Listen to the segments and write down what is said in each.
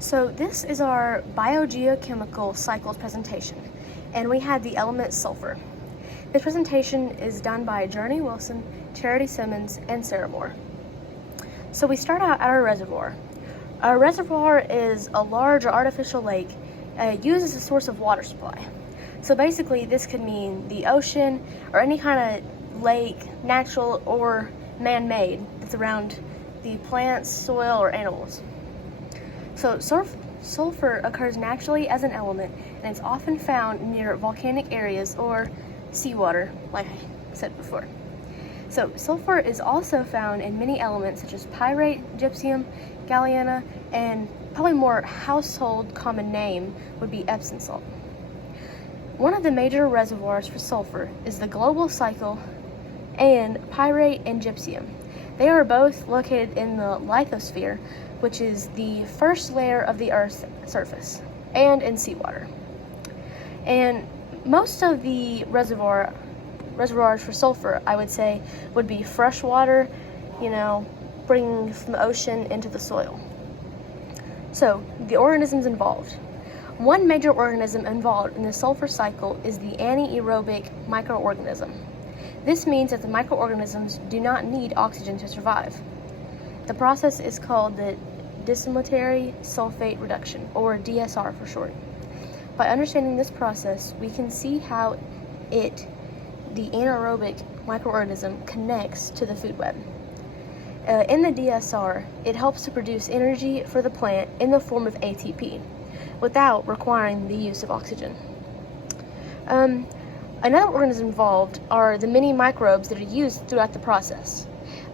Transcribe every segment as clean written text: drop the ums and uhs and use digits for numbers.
So this is our biogeochemical cycles presentation, and we had the element sulfur. This presentation is done by Journey Wilson, Charity Simmons, and Sarah Moore. So we start out at our reservoir. Our reservoir is a large artificial lake used as a source of water supply. So basically this could mean the ocean or any kind of lake, natural or man-made, that's around the plants, soil, or animals. So sulfur occurs naturally as an element, and it's often found near volcanic areas or seawater, like I said before. So sulfur is also found in many elements such as pyrite, gypsum, galena, and probably more household common name would be Epsom salt. One of the major reservoirs for sulfur is the global cycle and pyrite and gypsum. They are both located in the lithosphere, which is the first layer of the Earth's surface, and in seawater. And most of the reservoirs for sulfur, I would say, would be freshwater, bringing from the ocean into the soil. So, the organisms involved. One major organism involved in the sulfur cycle is the anaerobic microorganism. This means that the microorganisms do not need oxygen to survive. The process is called the dissimilarity sulfate reduction, or DSR for short. By understanding this process, we can see how the anaerobic microorganism, connects to the food web. In the DSR, it helps to produce energy for the plant in the form of ATP, without requiring the use of oxygen. Another organism involved are the many microbes that are used throughout the process.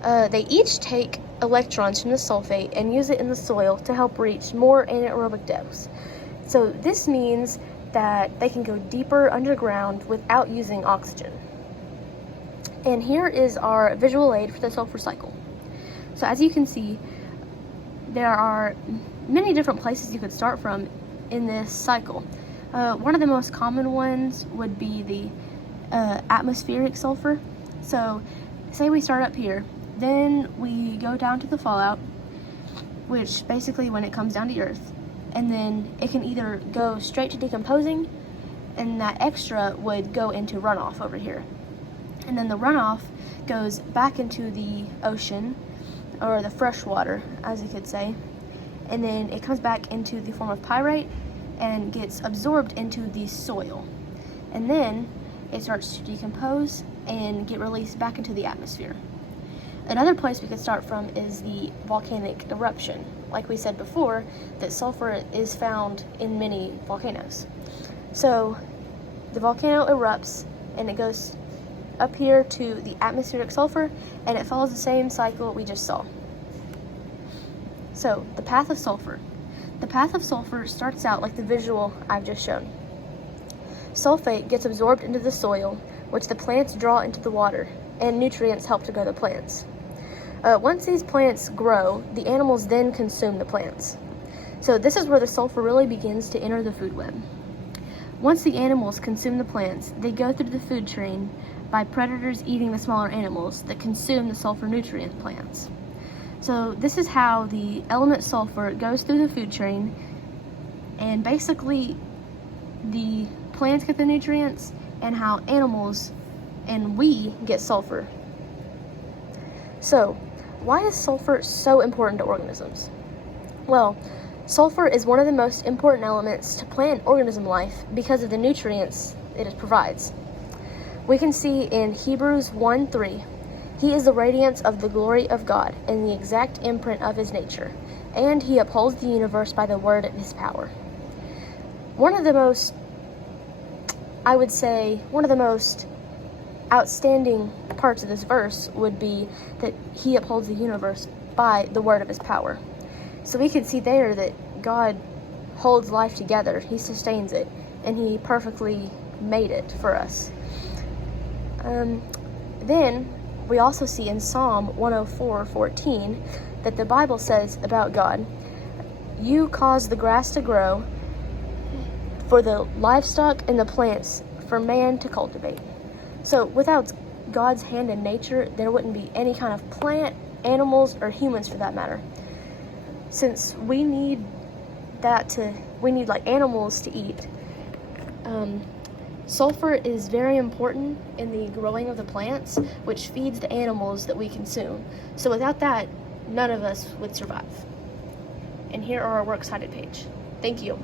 They each take electrons from the sulfate and use it in the soil to help reach more anaerobic depths. So this means that they can go deeper underground without using oxygen. And here is our visual aid for the sulfur cycle. So as you can see, there are many different places you could start from in this cycle. One of the most common ones would be the atmospheric sulfur. So say we start up here, then we go down to the fallout, which basically when it comes down to earth, and then it can either go straight to decomposing, and that extra would go into runoff over here. And then the runoff goes back into the ocean, or the fresh water, as you could say, and then it comes back into the form of pyrite and gets absorbed into the soil. And then it starts to decompose and get released back into the atmosphere. Another place we could start from is the volcanic eruption. Like we said before, that sulfur is found in many volcanoes. So the volcano erupts and it goes up here to the atmospheric sulfur, and it follows the same cycle we just saw. So the path of sulfur. The path of sulfur starts out like the visual I've just shown. Sulfate gets absorbed into the soil, which the plants draw into the water, and nutrients help to grow the plants. Once these plants grow, the animals then consume the plants. So this is where the sulfur really begins to enter the food web. Once the animals consume the plants, they go through the food chain by predators eating the smaller animals that consume the sulfur nutrient plants. So this is how the element sulfur goes through the food chain, and basically the plants get the nutrients and how animals and we get sulfur. So why is sulfur so important to organisms? Well, sulfur is one of the most important elements to plant organism life because of the nutrients it provides. We can see in Hebrews 1:3, "He is the radiance of the glory of God and the exact imprint of his nature, and he upholds the universe by the word of his power." One of the most outstanding parts of this verse would be that he upholds the universe by the word of his power. So we can see there that God holds life together, he sustains it, and he perfectly made it for us. Then we also see in Psalm 104:14 that the Bible says about God, "You cause the grass to grow for the livestock and the plants for man to cultivate." So without God's hand in nature, there wouldn't be any kind of plant, animals, or humans for that matter. Since we need we need like animals to eat. Sulfur is very important in the growing of the plants, which feeds the animals that we consume. So without that, none of us would survive. And here are our works cited page. Thank you.